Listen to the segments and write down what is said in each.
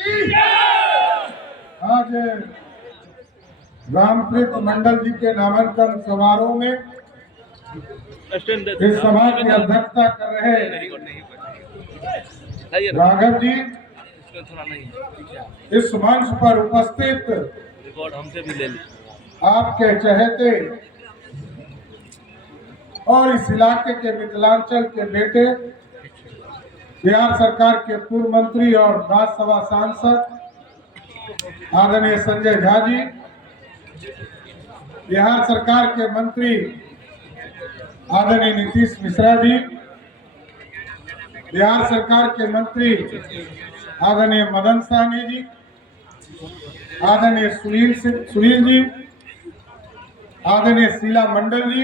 की। आज रामप्रीत मंडल जी के नामांकन समारोह में इस सभा की अध्यक्षता कर रहे राघव जी, इस मंच पर उपस्थित रिकॉर्ड हमसे भी ले ली आपके चहेते और इस इलाके के मिथिलांचल के बेटे, बिहार सरकार के पूर्व मंत्री और राज्यसभा सांसद आदरणीय संजय झा जी, बिहार सरकार के मंत्री आदरणीय नीतीश मिश्रा जी, बिहार सरकार के मंत्री आदरणीय मदन साहनी जी, आदरणीय सुनील जी, आदरणीय शीला मंडल जी,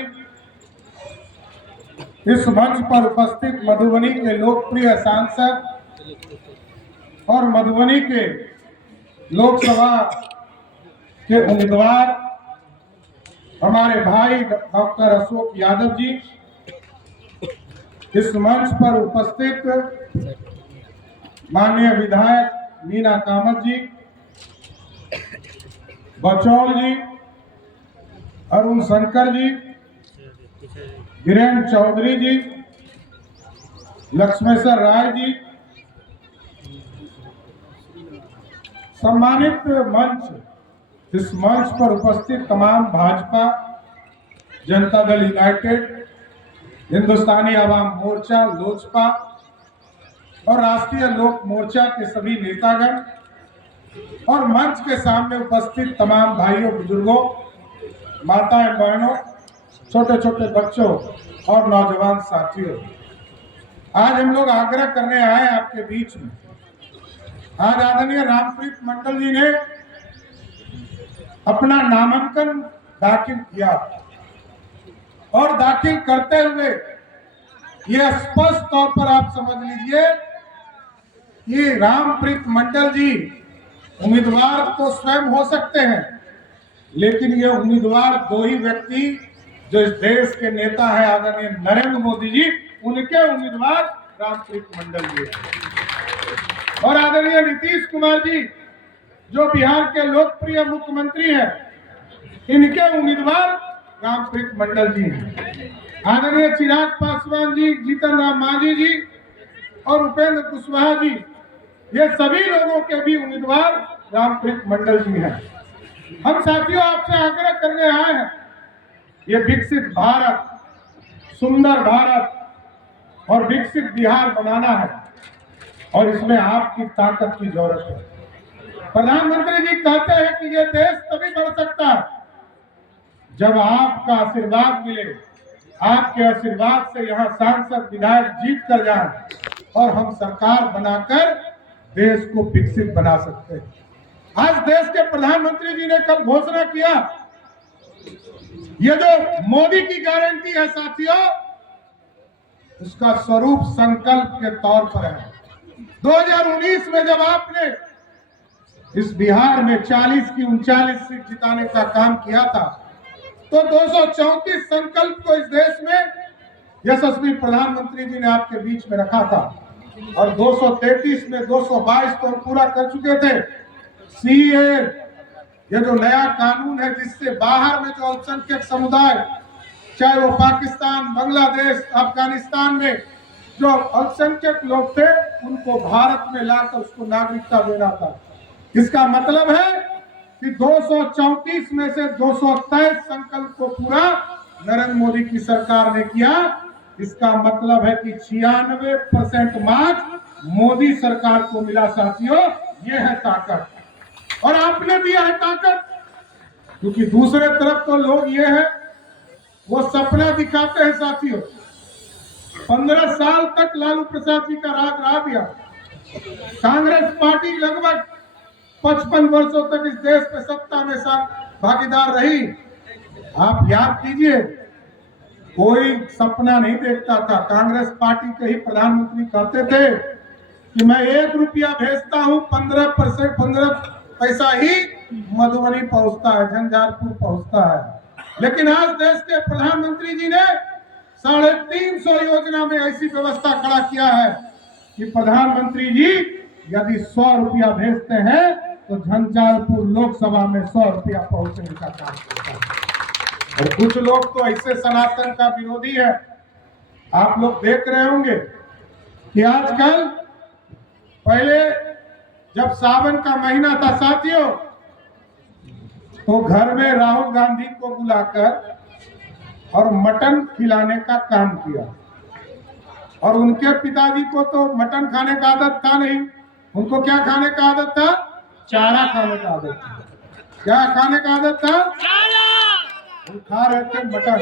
इस मंच पर उपस्थित मधुबनी के लोकप्रिय सांसद और मधुबनी के लोकसभा के उम्मीदवार हमारे भाई डॉक्टर अशोक यादव जी, इस मंच पर उपस्थित माननीय विधायक मीना कामत जी, बचौल जी, अरुण शंकर जी, वीरेंद्र चौधरी जी, लक्ष्मेश्वर राय जी, सम्मानित मंच, इस मंच पर उपस्थित तमाम भाजपा, जनता दल यूनाइटेड, हिंदुस्तानी आवाम मोर्चा, लोजपा और राष्ट्रीय लोक मोर्चा के सभी नेतागण और मंच के सामने उपस्थित तमाम भाइयों, बुजुर्गों, माताएं, बहनों, छोटे छोटे बच्चों और नौजवान साथियों, आज हम लोग आग्रह करने आए आपके बीच में। आज आदरणीय रामप्रीत मंडल जी ने अपना नामांकन दाखिल किया और दाखिल करते हुए ये स्पष्ट तौर पर आप समझ लीजिए कि रामप्रीत मंडल जी उम्मीदवार तो स्वयं हो सकते हैं, लेकिन ये उम्मीदवार दो ही व्यक्ति जो इस देश के नेता है आदरणीय नरेंद्र मोदी जी, उनके उम्मीदवार रामप्रीत मंडल जी और आदरणीय नीतीश कुमार जी जो बिहार के लोकप्रिय मुख्यमंत्री हैं, इनके उम्मीदवार रामप्रीत मंडल जी हैं। आदरणीय चिराग पासवान जी, जीतन राम मांझी जी और उपेंद्र कुशवाहा जी, ये सभी लोगों के भी उम्मीदवार रामप्रीत मंडल जी हैं। हम साथियों आपसे आग्रह करने आए हैं, ये विकसित भारत, सुंदर भारत और विकसित बिहार बनाना है और इसमें आपकी ताकत की जरूरत है। प्रधानमंत्री जी कहते हैं कि ये देश तभी बढ़ सकता है जब आपका आशीर्वाद मिले, आपके आशीर्वाद से यहाँ सांसद विधायक जीत कर जाए और हम सरकार बनाकर देश को विकसित बना सकते हैं। आज देश के प्रधानमंत्री जी ने कल घोषणा किया, ये जो मोदी की गारंटी है साथियों, उसका स्वरूप संकल्प के तौर पर है। 2019 में जब आपने इस बिहार में 40 की 39 सीट जिताने का काम किया था, तो 234 संकल्प को इस देश में यशस्वी प्रधानमंत्री जी ने आपके बीच में रखा था और 233 में 222 तो हम पूरा कर चुके थे। सीए, ये जो नया कानून है जिससे बाहर में जो अल्पसंख्यक समुदाय, चाहे वो पाकिस्तान, बांग्लादेश, अफगानिस्तान में जो अल्पसंख्यक लोग थे, उनको भारत में लाकर उसको नागरिकता देना था। इसका मतलब है कि 234 में से 223 संकल्प को पूरा नरेंद्र मोदी की सरकार ने किया। इसका मतलब है कि 96% मार्क्स मोदी सरकार को मिला साथियों। ये है ताकत और आपने दिया है ताकत, क्योंकि दूसरे तरफ तो लोग ये है वो सपना दिखाते हैं साथियों। 15 साल तक लालू प्रसाद जी का राज रहा दिया। कांग्रेस पार्टी लगभग 55 वर्षों तक इस देश में सत्ता में भागीदार रही। आप याद कीजिए, कोई सपना नहीं देखता था। कांग्रेस पार्टी के ही प्रधानमंत्री कहते थे कि मैं 1 रुपया भेजता हूं, 15 पैसा ही मधुबनी पहुंचता है, झंझारपुर पहुंचता है। लेकिन आज देश के प्रधानमंत्री जी ने 350 योजना में ऐसी व्यवस्था खड़ा किया है कि प्रधानमंत्री जी यदि 100 रुपया भेजते हैं तो झंझारपुर लोकसभा में 100 रुपया पहुंचने का काम करता है। और कुछ लोग तो ऐसे सनातन का विरोधी है, आप लोग देख रहे होंगे कि आजकल, पहले जब सावन का महीना था साथियों, तो घर में राहुल गांधी को बुलाकर और मटन खिलाने का काम किया। और उनके पिताजी को तो मटन खाने का आदत था नहीं, उनको क्या खाने का आदत था? चारा खाने का आदत था। क्या खाने का आदत था? वो खा रहे थे मटन।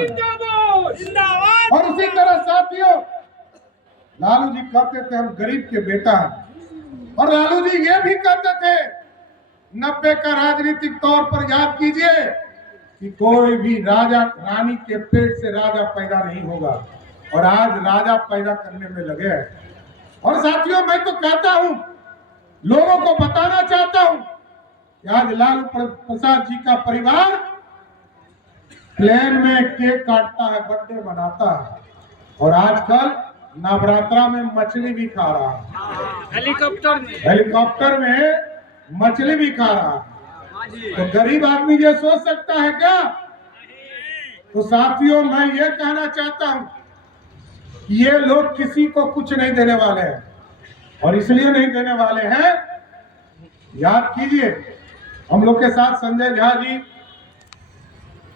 और उसी तरह साथियों, लालू जी कहते थे हम गरीब के बेटा हैं। और लालू जी ये भी कहते थे, 90 का राजनीतिक तौर पर याद कीजिए कि कोई भी राजा रानी के पेट से राजा पैदा नहीं होगा। और आज राजा पैदा करने में लगे हैं। और साथियों, मैं तो कहता हूं, लोगों को बताना चाहता हूं कि आज लालू प्रसाद जी का परिवार प्लेन में केक काटता है, बर्थडे मनाता है, और आजकल नवरात्रा में मछली भी खा रहा है, हेलीकॉप्टर में मछली भी खा रहा है। तो गरीब आदमी ये सोच सकता है क्या? तो साथियों, मैं ये कहना चाहता हूं, ये लोग किसी को कुछ नहीं देने वाले हैं। और इसलिए नहीं देने वाले हैं, याद कीजिए, हम लोग के साथ संजय झा जी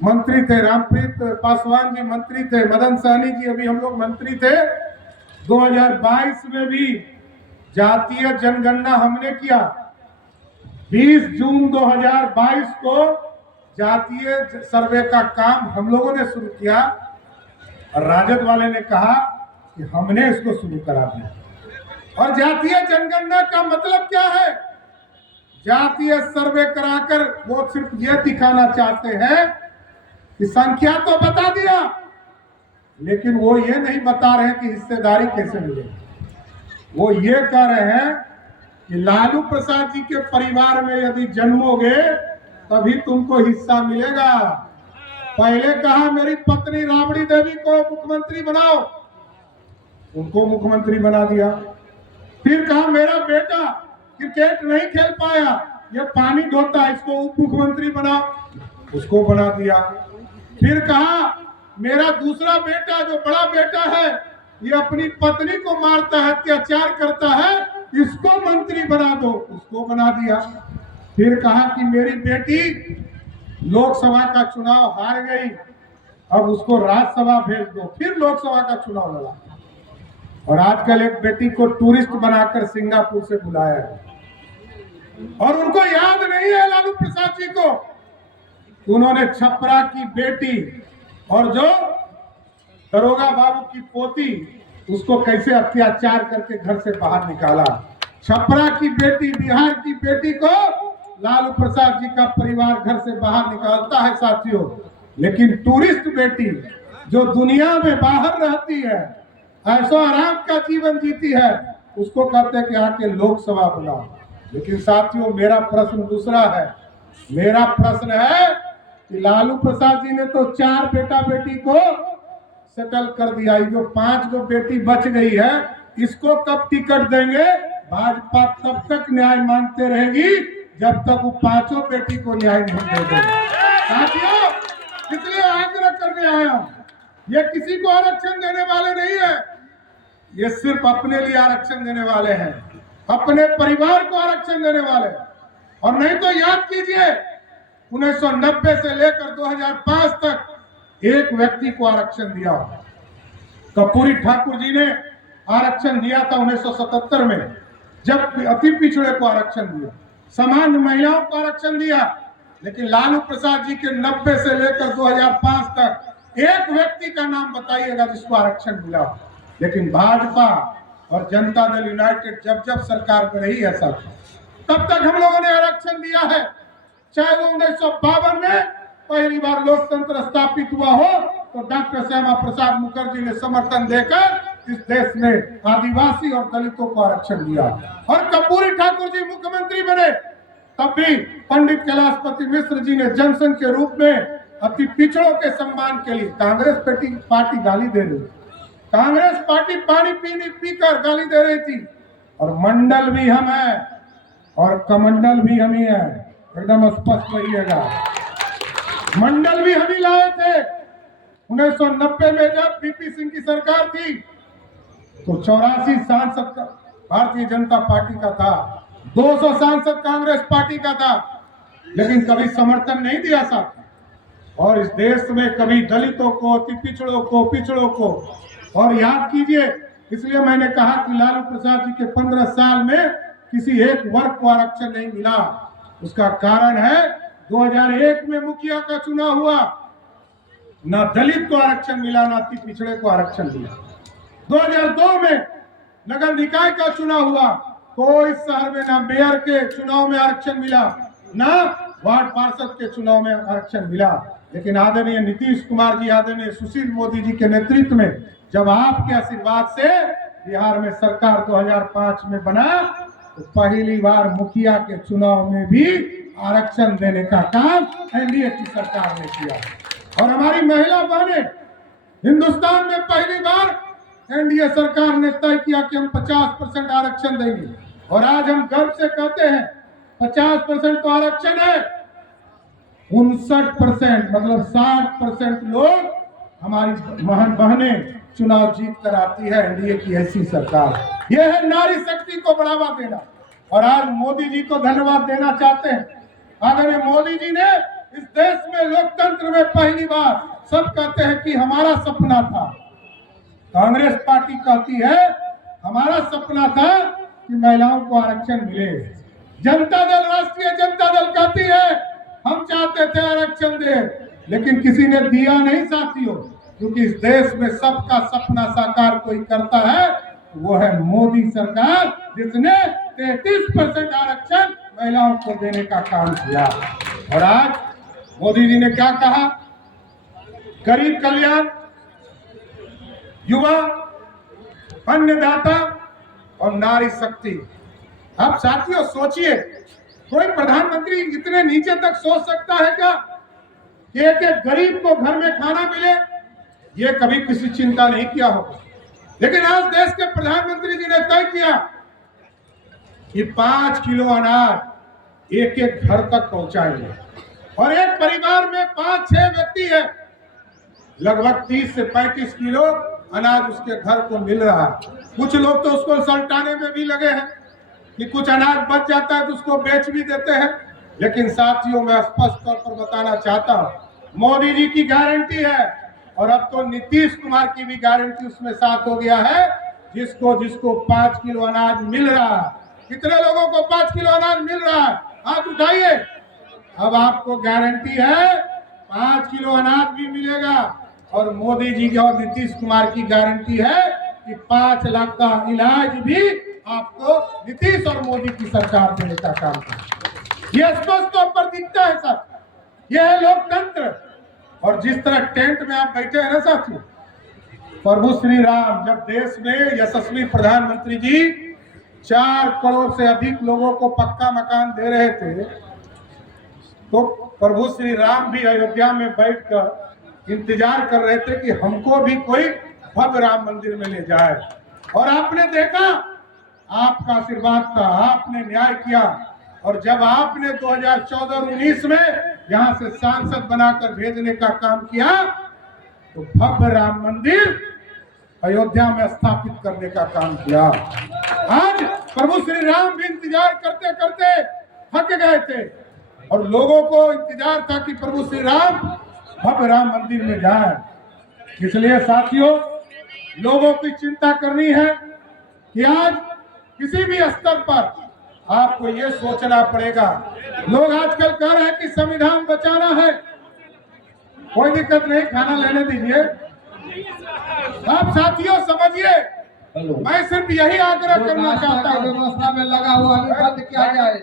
मंत्री थे, रामप्रीत पासवान जी मंत्री थे, मदन सहनी जी अभी हम लोग मंत्री थे। 2022 में भी जातीय जनगणना हमने किया। 20 जून 2022 को जातीय सर्वे का काम हम लोगों ने शुरू किया। और राजद वाले ने कहा कि हमने इसको शुरू करा दिया। और जातीय जनगणना का मतलब क्या है? जातीय सर्वे कराकर वो सिर्फ ये दिखाना चाहते हैं कि संख्या तो बता दिया, लेकिन वो ये नहीं बता रहे कि हिस्सेदारी कैसे मिलेगी। वो ये कह रहे हैं कि लालू प्रसाद जी के परिवार में यदि जन्मोगे तभी तुमको हिस्सा मिलेगा। पहले कहा मेरी पत्नी राबड़ी देवी को मुख्यमंत्री बनाओ, उनको मुख्यमंत्री बना दिया। फिर कहा मेरा बेटा क्रिकेट नहीं खेल पाया, ये पानी ढोता है, इसको उप मुख्यमंत्री बनाओ, उसको बना दिया। फिर कहा मेरा दूसरा बेटा जो बड़ा बेटा है ये अपनी पत्नी को मारता है, अत्याचार करता है, इसको मंत्री बना दो, उसको बना दिया। फिर कहा कि मेरी बेटी लोकसभा का चुनाव हार गई, अब उसको राज्यसभा भेज दो, फिर लोकसभा का चुनाव लड़ा। और आजकल एक बेटी को टूरिस्ट बनाकर सिंगापुर से बुलाया है। और उनको याद नहीं है लालू प्रसाद जी को, उन्होंने छपरा की बेटी और जो दरोगा बाबू की पोती, उसको कैसे अत्याचार करके घर से बाहर निकाला। छपरा की बेटी, बिहार की बेटी को लालू प्रसाद जी का परिवार घर से बाहर निकालता है साथियों। लेकिन टूरिस्ट बेटी जो दुनिया में बाहर रहती है, ऐसा आराम का जीवन जीती है, उसको कहते हैं कि आके लोकसभा बुलाओ। लेकिन साथियों, मेरा प्रश्न दूसरा है। मेरा प्रश्न है कि लालू प्रसाद जी ने तो 4 बेटा बेटी को सेटल कर दिया, जो 5 जो बेटी बच गई है, इसको कब टिकट देंगे? भाजपा तब तक न्याय मांगते रहेगी जब तक वो 5 बेटी को न्याय नहीं दे देगी। साथियों, इसलिए आग्रह करने आया हूं, ये किसी को आरक्षण देने वाले नहीं है, ये सिर्फ अपने लिए आरक्षण देने वाले हैं, अपने परिवार को आरक्षण देने वाले। और नहीं तो याद कीजिए, 1990 से लेकर 2005 तक एक व्यक्ति को आरक्षण दिया। कर्पूरी ठाकुर जी ने आरक्षण दिया था 1977 में, जब अति पिछड़े को आरक्षण दिया, सामान्य महिलाओं को आरक्षण दिया। लेकिन लालू प्रसाद जी के 90 से लेकर 2005 तक एक व्यक्ति का नाम बताइएगा जिसको आरक्षण मिला। लेकिन भाजपा और जनता दल यूनाइटेड जब जब सरकार में रही है सब, तब तक हम लोगों ने आरक्षण दिया है। चाहे वो 1952 में पहली बार लोकतंत्र स्थापित हुआ हो तो डॉक्टर श्यामा प्रसाद मुखर्जी ने समर्थन देकर इस देश में आदिवासी और दलितों को आरक्षण दिया। और कर्पूरी ठाकुर जी मुख्यमंत्री बने, तब भी पंडित कैलाशपति मिश्र जी ने जनसंघ के रूप में अति पिछड़ों के सम्मान के लिए, कांग्रेस पार्टी गाली दे रही, कांग्रेस पार्टी पानी पीकर गाली दे रही थी, और मंडल भी हम हैं और कमंडल भी हम ही है, एकदम स्पष्ट रहिएगा। मंडल भी हम ही लाए थे 1990 में जब बीपी सिंह की सरकार थी, तो 84 सांसद भारतीय जनता पार्टी का था, 200 सांसद कांग्रेस पार्टी का था, लेकिन कभी समर्थन नहीं दिया साथ। और इस देश में कभी दलितों को, पिछड़ों को और याद कीजिए, इसलिए मैंने कहा कि लालू प्रसाद जी के 15 साल में किसी एक वर्ग को आरक्षण नहीं मिला। उसका कारण है 2001 में मुखिया का चुनाव हुआ, ना दलित को आरक्षण मिला, ना पिछड़े को आरक्षण मिला। 2002 में नगर निकाय का चुनाव हुआ, कोई शहर में ना मेयर के चुनाव में आरक्षण मिला, ना वार्ड पार्षद के चुनाव में आरक्षण मिला। लेकिन आदरणीय नीतीश कुमार जी, आदरणीय सुशील मोदी जी के नेतृत्व में जब आपके आशीर्वाद से बिहार में सरकार 2005 में बना, तो पहली बार मुखिया के चुनाव में भी आरक्षण देने का काम एनडीए की सरकार ने किया। और हमारी महिला बहनें, हिंदुस्तान में पहली बार एनडीए सरकार ने तय किया कि हम 50% आरक्षण देंगे। और आज हम गर्व से कहते हैं 50% तो आरक्षण है, 59% मतलब 60% लोग हमारी महान बहनें चुनाव जीत कर आती है एनडीए की ऐसी सरकार। यह है नारी शक्ति को बढ़ावा देना। और आज मोदी जी को धन्यवाद देना चाहते हैं। आदरणीय मोदी जी ने इस देश में लोकतंत्र में पहली बार, सब कहते हैं कि हमारा सपना था, कांग्रेस पार्टी कहती है हमारा सपना था कि महिलाओं को आरक्षण मिले। जनता दल, राष्ट्रीय जनता दल कहती है हम चाहते थे आरक्षण दे, लेकिन किसी ने दिया नहीं साथियों, क्योंकि इस देश में सबका सपना साकार कोई करता है, वो है मोदी सरकार, जिसने 33% आरक्षण महिलाओं को देने का काम किया। और आज मोदी जी ने क्या कहा, गरीब कल्याण, युवा, अन्नदाता और नारी शक्ति। अब साथियों सोचिए, कोई प्रधानमंत्री इतने नीचे तक सोच सकता है क्या कि एक गरीब को घर में खाना मिले? ये कभी किसी चिंता नहीं किया होगा। लेकिन आज देश के प्रधानमंत्री जी ने तय किया कि 5 किलो अनाज एक एक घर तक पहुंचाएंगे। और एक परिवार में 5-6 व्यक्ति है, लगभग 30 से 35 किलो अनाज उसके घर को मिल रहा है। कुछ लोग तो उसको सल्टाने में भी लगे हैं कि कुछ अनाज बच जाता है तो उसको बेच भी देते हैं। लेकिन साथियों, मैं स्पष्ट तौर पर बताना चाहता हूं, मोदी जी की गारंटी है और अब तो नीतीश कुमार की भी गारंटी उसमें साथ हो गया है। जिसको 5 किलो अनाज मिल रहा है, कितने लोगों को 5 किलो अनाज मिल रहा है? हाथ उठाइए। अब आपको गारंटी है 5 किलो अनाज भी मिलेगा। और मोदी जी की और नीतीश कुमार की गारंटी है कि 5 लाख का इलाज भी आपको नीतीश और मोदी की सरकार देने का काम करेगी। ये स्पष्ट तौर पर दिखता है साथ। यह है लोकतंत्र। और जिस तरह टेंट में आप बैठे हैं ना साथियों, प्रभु श्री राम जब देश में यशस्वी प्रधानमंत्री जी 4 करोड़ से अधिक लोगों को पक्का मकान दे रहे थे, तो प्रभु श्री राम भी अयोध्या में बैठकर इंतजार कर रहे थे कि हमको भी कोई भव्य राम मंदिर में ले जाए। और आपने देखा, आपका आशीर्वाद था, आपने न्याय किया। और जब आपने 2014 और 19 में यहां से सांसद बनाकर भेजने का काम किया, तो भव्य राम मंदिर अयोध्या में स्थापित करने का काम किया। आज प्रभु श्री राम भी इंतजार करते करते थक गए थे और लोगों को इंतजार था कि प्रभु श्री राम भव्य राम मंदिर में जाए। इसलिए साथियों, लोगों की चिंता करनी है कि आज किसी भी स्तर पर आपको ये सोचना पड़ेगा। लोग आजकल कह रहे हैं कि संविधान बचाना है, कोई दिक्कत नहीं, खाना लेने दीजिए। आप साथियों समझिए, मैं सिर्फ यही आग्रह करना चाहता हूँ, व्यवस्था में लगा हुआ बंद किया जाए।